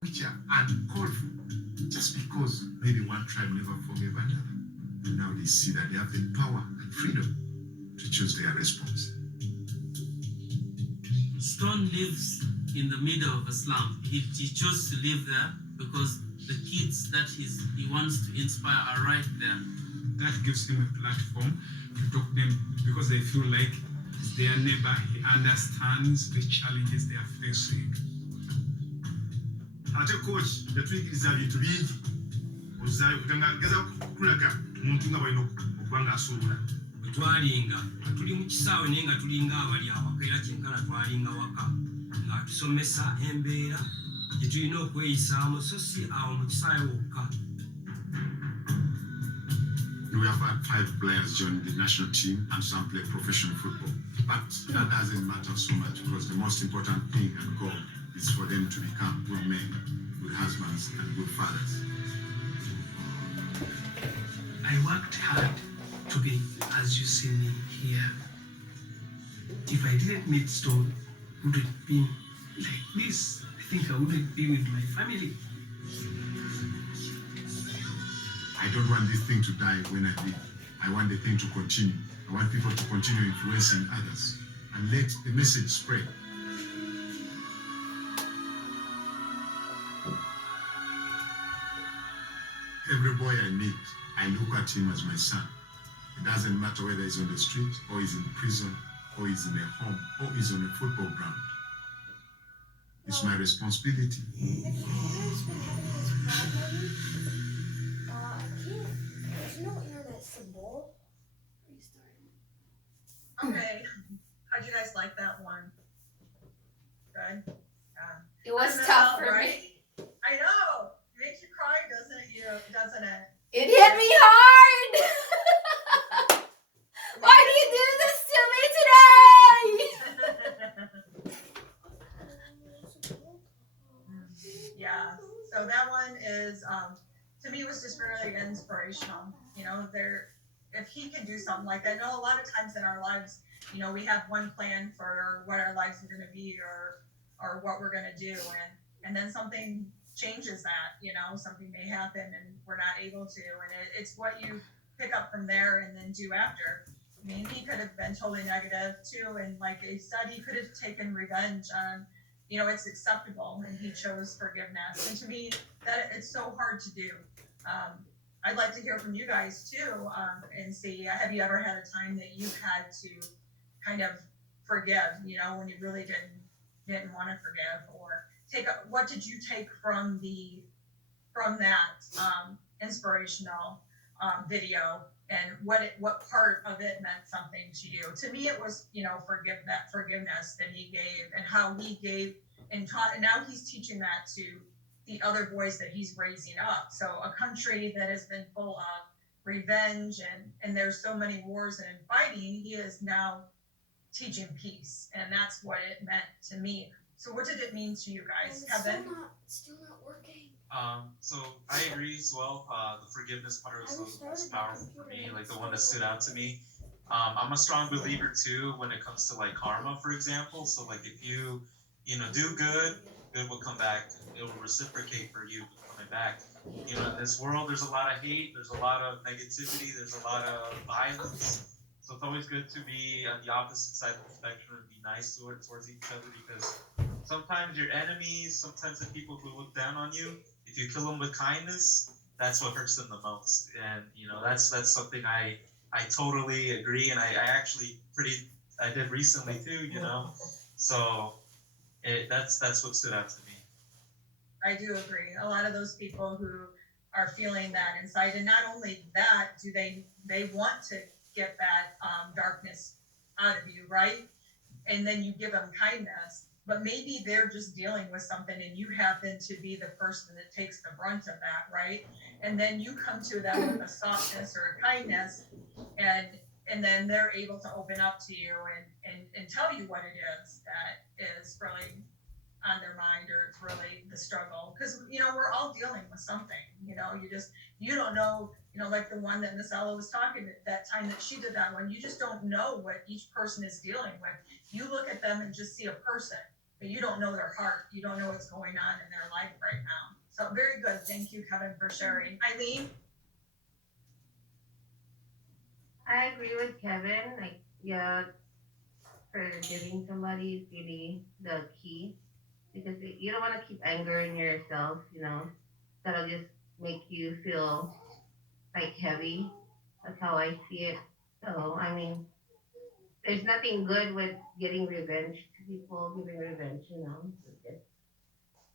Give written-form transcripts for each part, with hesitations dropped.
which are uncalled for, just because maybe one tribe never forgave another. And now they see that they have the power and freedom to choose their response. Stone lives in the middle of a slum. He chose to live there because the kids that he wants to inspire are right there. That gives him a platform to talk to them because they feel like he's their neighbor. He understands the challenges they are facing. Ate coach yatuyigiriza bintu bingi okutangageza kulaga omuntu nga balina okuba ng'asuubula. Bwe twalinga nga tuli mu kisaawe naye nga tulinga abali awaka era kyenkana twalinga waka ng'atusomesa embeera gye tulina okweyisaamu so si awo mu kisaawe wokka. We have had 5 players join the national team and some play professional football. But that doesn't matter so much because the most important thing and goal is for them to become good men, good husbands, and good fathers. I worked hard to be as you see me here. If I didn't meet Stone, would it be like this? I think I wouldn't be with my family. I don't want this thing to die when I leave. I want the thing to continue. I want people to continue influencing others and let the message spread. Every boy I meet, I look at him as my son. It doesn't matter whether he's on the street or he's in prison or he's in a home or he's on a football ground. It's my responsibility. Okay. How'd you guys like that one? Good? It was tough for right? me. I know. It makes you cry, doesn't it? It hit me hard. Why do you do this to me today? Yeah. So that one is, to me, was just really inspirational. You know, if he can do something like that. I know a lot of times in our lives, you know, we have one plan for what our lives are going to be or what we're going to do, and then something changes that. You know, something may happen and we're not able to, and it's what you pick up from there and then do after. I mean, he could have been totally negative too, and like I said, he could have taken revenge on. You know, it's acceptable, and he chose forgiveness. And to me, that it's so hard to do. I'd like to hear from you guys too, and see, have you ever had a time that you had to kind of forgive, you know, when you really didn't want to forgive, or what did you take from that inspirational video, and what part of it meant something to you? To me, it was, you know, forgiveness that he gave, and how he gave and taught, and now he's teaching that to the other boys that he's raising up. So a country that has been full of revenge and there's so many wars and fighting, he is now teaching peace, and that's what it meant to me. So what did it mean to you guys, Kevin? Still not working. So I agree as well. The forgiveness part was the most powerful for me, like the one that stood out to me. I'm a strong believer too when it comes to like karma, for example. So like if you do good will come back. It will reciprocate for you coming back. You know, in this world, there's a lot of hate, there's a lot of negativity, there's a lot of violence. So it's always good to be on the opposite side of the spectrum and be nice towards each other, because sometimes your enemies, sometimes the people who look down on you, if you kill them with kindness, that's what hurts them the most. And you know, that's something I totally agree, and I did recently too. You know, so that's what stood out to me. I do agree. A lot of those people who are feeling that inside, and not only that, do they want to get that darkness out of you, right? And then you give them kindness, but maybe they're just dealing with something, and you happen to be the person that takes the brunt of that, right? And then you come to them with a softness or a kindness, and then they're able to open up to you and tell you what it is that is really on their mind, or it's really the struggle, because you know, we're all dealing with something. You know, you don't know, you know, like the one that Miss Ella was talking at that time that she did that one, you just don't know what each person is dealing with. You look at them and just see a person, but you don't know their heart. You don't know what's going on in their life right now. So very good. Thank you, Kevin, for sharing. Eileen? I agree with Kevin. Like, yeah, forgiving somebody is really the key because you don't want to keep anger in yourself. That'll just make you feel like heavy. That's how I see it. So, I mean, there's nothing good with getting revenge to people, giving revenge. So just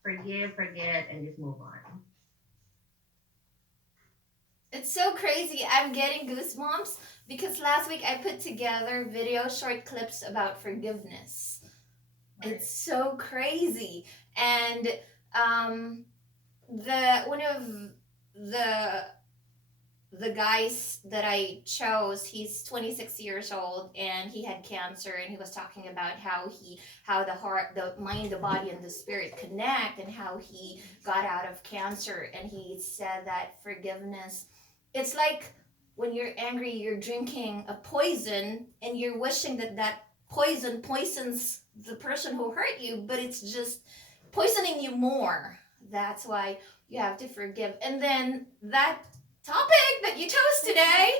forgive, forget, and just move on. It's so crazy. I'm getting goosebumps because last week I put together video short clips about forgiveness. It's so crazy. And one of the guys that I chose, he's 26 years old and he had cancer, and he was talking about how the heart, the mind, the body, and the spirit connect, and how he got out of cancer. And he said that forgiveness, it's like when you're angry, you're drinking a poison and you're wishing that poison poisons the person who hurt you, but it's just poisoning you more. That's why you have to forgive. And then that topic that you chose today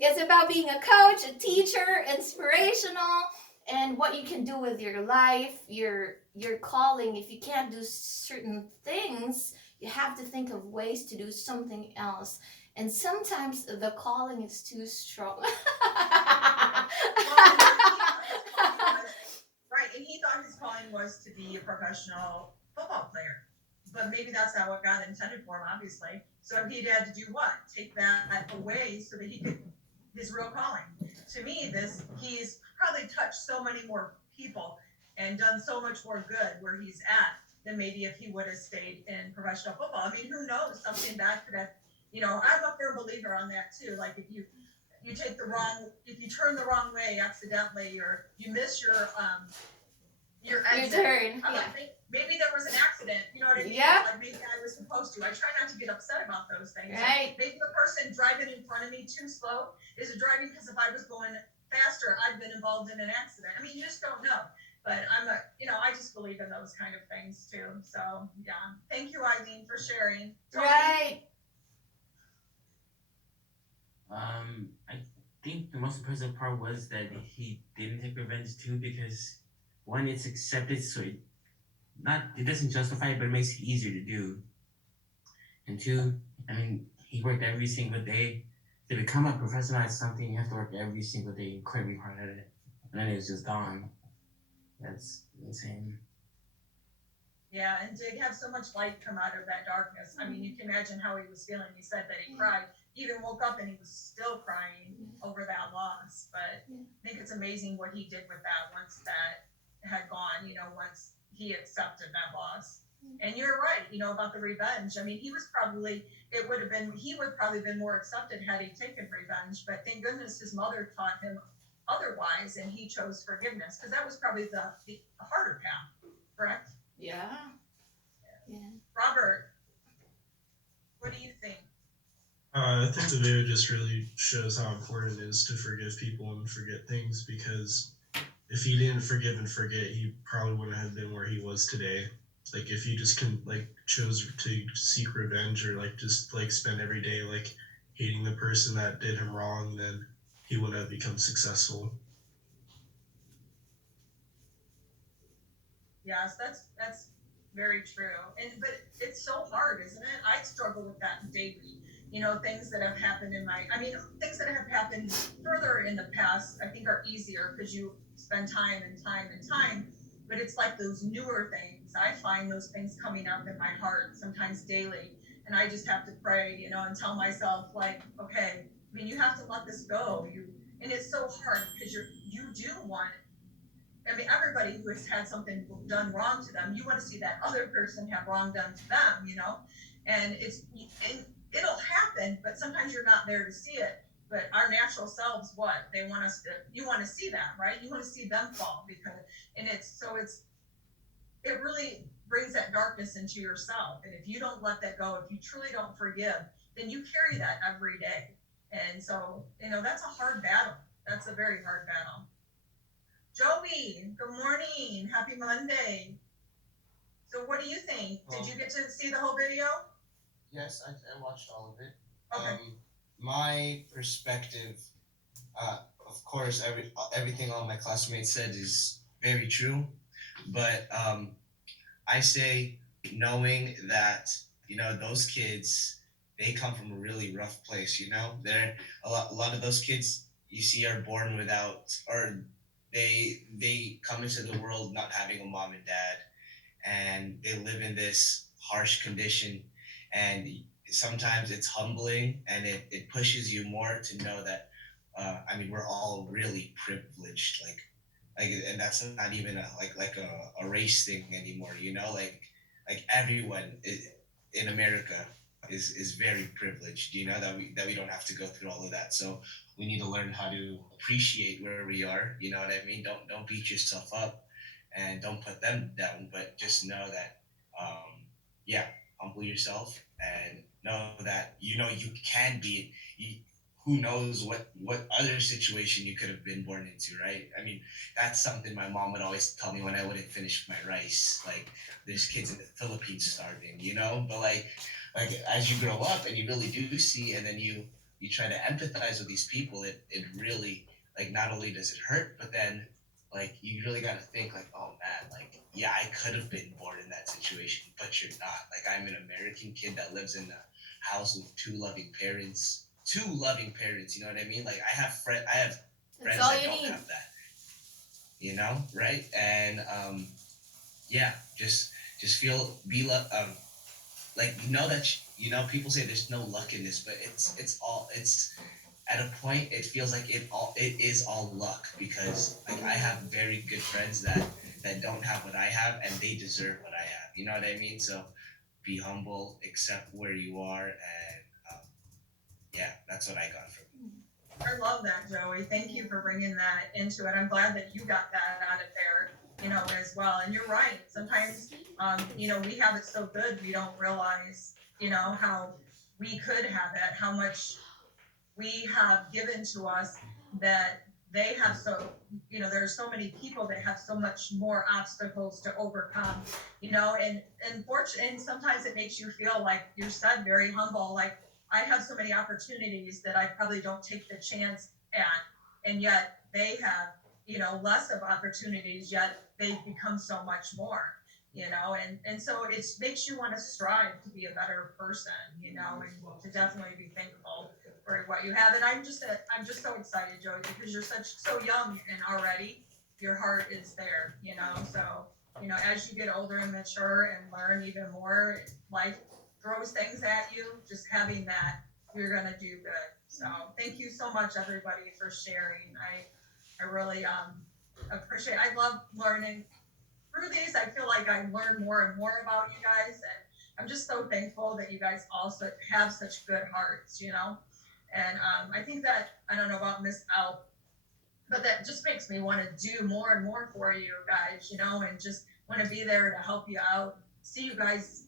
is about being a coach, a teacher, inspirational, and what you can do with your life, your calling. If you can't do certain things, you have to think of ways to do something else. And sometimes the calling is too strong. Right, and he thought his calling was to be a professional football player. But maybe that's not what God intended for him, obviously. So he had to do what? Take that away so that he could, his real calling. To me, he's probably touched so many more people and done so much more good where he's at than maybe if he would have stayed in professional football. I mean, who knows? Something bad could have, I'm a firm believer on that too. Like if you turn the wrong way accidentally, or you miss your exit. turn, I'm yeah. like, maybe there was an accident, you know what I mean? Yeah. Like maybe I was supposed to. I try not to get upset about those things. Right. Maybe the person driving in front of me too slow is driving because if I was going faster, I'd been involved in an accident. I mean, you just don't know. But I just believe in those kind of things too. So yeah. Thank you, Eileen, for sharing. Tony? Right. I think the most impressive part was that he didn't take revenge too, because one, it's accepted, so it doesn't justify it, but it makes it easier to do. And two, I mean, he worked every single day. To become a professional at something, you have to work every single day, incredibly hard at it. And then it was just gone. That's insane. Yeah, and to have so much light come out of that darkness. I mean, you can imagine how he was feeling. He said that he cried. He even woke up and he was still crying over that loss. But I think it's amazing what he did with that once that had gone, once he accepted that loss. And you're right, about the revenge. I mean, he would probably been more accepted had he taken revenge. But thank goodness his mother taught him otherwise, and he chose forgiveness, because that was probably the harder path, correct? Yeah. Robert, what do you think? I think the video just really shows how important it is to forgive people and forget things, because if he didn't forgive and forget, he probably wouldn't have been where he was today. Like if he just chose to seek revenge, or just spend every day hating the person that did him wrong, then he wouldn't have become successful. Yes, that's very true. But it's so hard, isn't it? I struggle with that daily. Things that have happened things that have happened further in the past, I think are easier because you spend time and time and time. But it's like those newer things. I find those things coming up in my heart sometimes daily. And I just have to pray, and tell myself okay, you have to let this go. And it's so hard because you do want, everybody who has had something done wrong to them, you want to see that other person have wrong done to them, and it'll happen, but sometimes you're not there to see it. But our natural selves, you want to see that, right? You want to see them fall, it really brings that darkness into yourself. And if you don't let that go, if you truly don't forgive, then you carry that every day. And so, that's a hard battle. That's a very hard battle. Joey, good morning. Happy Monday. So what do you think? Did you Well- get to see the whole video? Yes, I watched all of it. Okay. My perspective, of course, everything all my classmates said is very true, but I say knowing that those kids, they come from a really rough place. They're a lot of those kids you see are born without, or they come into the world not having a mom and dad, and they live in this harsh condition, and sometimes it's humbling, and it pushes you more to know that we're all really privileged, and that's not even a race thing anymore, like everyone in America is very privileged, that we don't have to go through all of that. So we need to learn how to appreciate where we are, you know what I mean? Don't beat yourself up, and don't put them down, but just know that humble yourself, and know that you can be. Who knows what other situation you could have been born into, right? I mean, that's something my mom would always tell me when I wouldn't finish my rice. Like, there's kids in the Philippines starving, but like as you grow up and you really do see, and then you try to empathize with these people, it really, like, not only does it hurt, but then like you really got to think like, oh man, like, yeah, I could have been born in that situation, but you're not. Like, I'm an American kid that lives in a house with two loving parents, you know what I mean? Like, I have friends That's all that you don't need. have that, right? And just be like, that people say there's no luck in this, but it's at a point it feels like it is all luck, because like I have very good friends that don't have what I have, and they deserve what I have, you know what I mean? So be humble, accept where you are, and that's what I got from it. I love that, Joey. Thank you for bringing that into it. I'm glad that you got that out of there, as well. And you're right. Sometimes, we have it so good, we don't realize, how we could have it, how much we have given to us that they have there's so many people that have so much more obstacles to overcome, and sometimes it makes you feel, like you said, very humble. Like, I have so many opportunities that I probably don't take the chance at, and yet they have, less of opportunities, yet they've become so much more, and so it makes you want to strive to be a better person, and to definitely be thankful for what you have. And I'm just so excited, Joey, because you're so young, and already your heart is there, so, as you get older and mature and learn even more, life throws things at you, just having that, you're going to do good. So thank you so much, everybody, for sharing. I really appreciate, I love learning through these. I feel like I learn more and more about you guys, and I'm just so thankful that you guys also have such good hearts, and I think that, I don't know about Miss L, but that just makes me want to do more and more for you guys, and just want to be there to help you out, see you guys,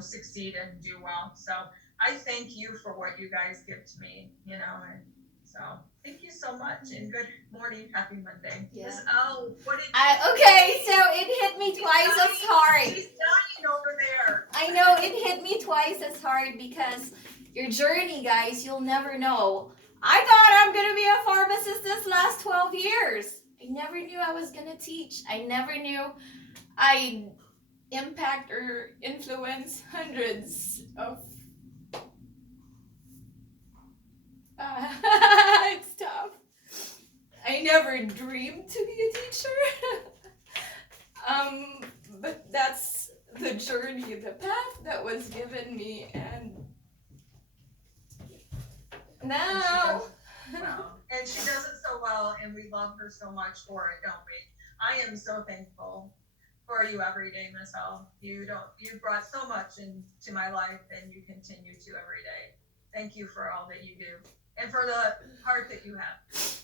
succeed and do well. So I thank you for what you guys give to me, and so thank you so much, and good morning, happy Monday. Yeah. Miss L, what did Okay, so it hit me twice as hard. She's dying over there. I know it hit me twice as hard because your journey, guys, you'll never know. I thought I'm gonna be a pharmacist this last 12 years. I never knew I was gonna teach. I never knew I'd impact or influence hundreds of it's tough. I never dreamed to be a teacher. But that's the journey, the path that was given me, and now And she does it so well, and we love her so much for it, don't we? I am so thankful for you every day, Miss L. You brought so much into my life, and you continue to every day. Thank you for all that you do, and for the heart that you have.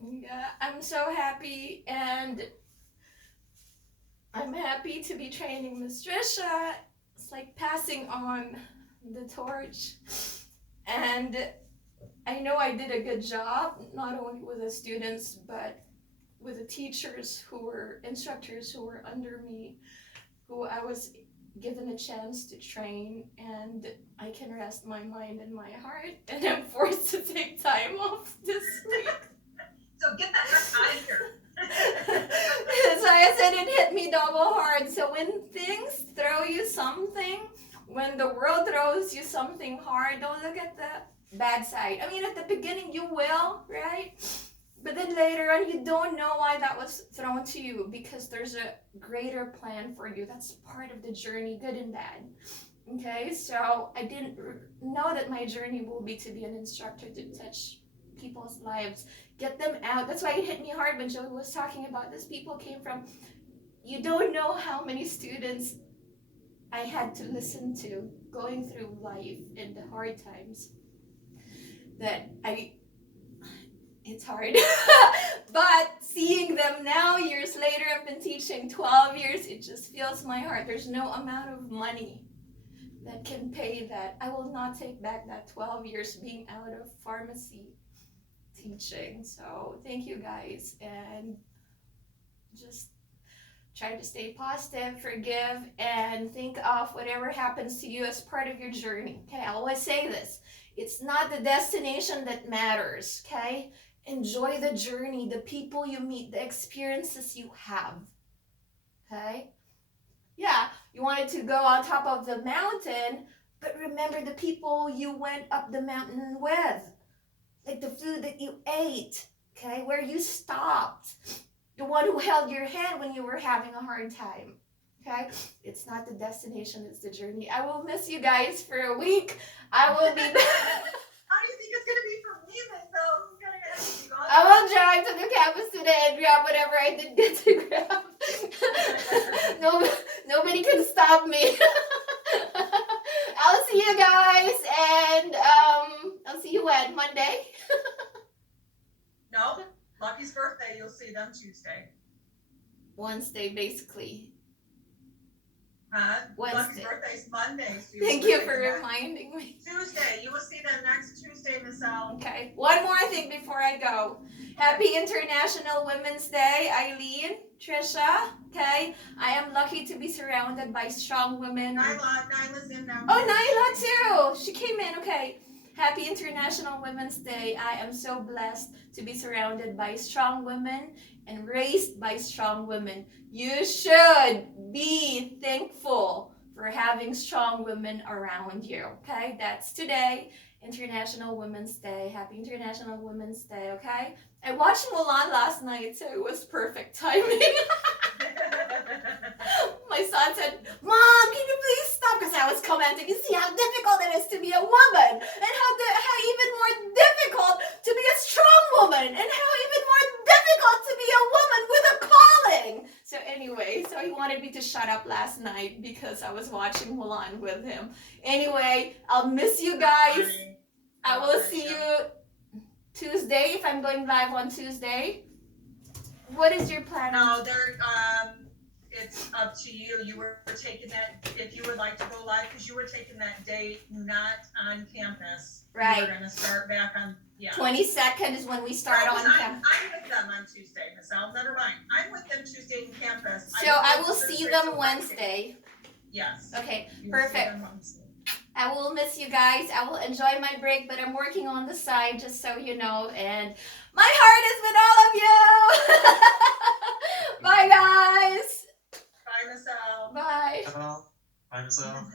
Yeah, I'm so happy, and I'm happy to be training Miss Trisha. It's like passing on the torch, and I know I did a good job, not only with the students, but with the teachers instructors who were under me, who I was given a chance to train, and I can rest my mind and my heart, and I'm forced to take time off this week. So get that heck out of here. So I said it hit me double hard. So when things throw you something, when the world throws you something hard, don't look at the bad side. I mean, at the beginning you will, right? But then later on, you don't know why that was thrown to you, because there's a greater plan for you. That's part of the journey, good and bad. Okay, so I didn't know that my journey will be to be an instructor, to touch people's lives, get them out. That's why it hit me hard when Joey was talking about this. People came from, you don't know how many students I had to listen to going through life in the hard times, that it's hard. But seeing them now, years later, I've been teaching 12 years, it just fills my heart. There's no amount of money that can pay that. I will not take back that 12 years being out of pharmacy teaching. So thank you guys, and just try to stay positive, forgive, and think of whatever happens to you as part of your journey. Okay, I always say this. It's not the destination that matters, okay? Enjoy the journey, the people you meet, the experiences you have, okay? Yeah, you wanted to go on top of the mountain, but remember the people you went up the mountain with, like the food that you ate, okay? Where you stopped, the one who held your hand when you were having a hard time, okay? It's not the destination, it's the journey. I will miss you guys for a week. I will be back. How do you think it's gonna be for me then, though? Who's gonna get you I will drive to the campus today and grab whatever I did get to grab. Nobody can stop me. I'll see you guys, and I'll see you when? Monday? No, Lucky's birthday, you'll see them Tuesday. Wednesday, basically. Lucky's Wednesday. birthday's Monday. So Thank you for reminding me. Tuesday, you will see them next Tuesday, Miss L. Okay, one more thing before I go. Happy International Women's Day, Eileen, Trisha, okay? I am lucky to be surrounded by strong women. Nyla's in now. Oh, Nyla too! She came in, okay. Happy International Women's Day. I am so blessed to be surrounded by strong women and raised by strong women. You should be thankful for having strong women around you, okay? That's today, International Women's Day. Happy International Women's Day, okay? I watched Mulan last night, so it was perfect timing. My son said, Mom, can you please stop? Because I was commenting, you see how difficult it is to be a woman, and how even more difficult to be a strong woman, and how even more difficult to be a woman with a calling. So anyway, so he wanted me to shut up last night because I was watching Mulan with him. Anyway, I'll miss you guys. I will see you Tuesday if I'm going live on Tuesday. What is your plan? No, it's up to you. You were taking that, if you would like to go live, because you were taking that date not on campus. Right. We're gonna start back on, yeah. 22nd is when we start on campus. I'm with them on Tuesday, Miss Al, never mind. I'm with them Tuesday on campus. So I will see them Wednesday. Yes. Okay, You will see perfect. them Wednesday. I will miss you guys. I will enjoy my break, but I'm working on the side, just so you know. And my heart is with all of you. Bye, guys. Bye, Miss Al. Bye. Bye, Miss Al.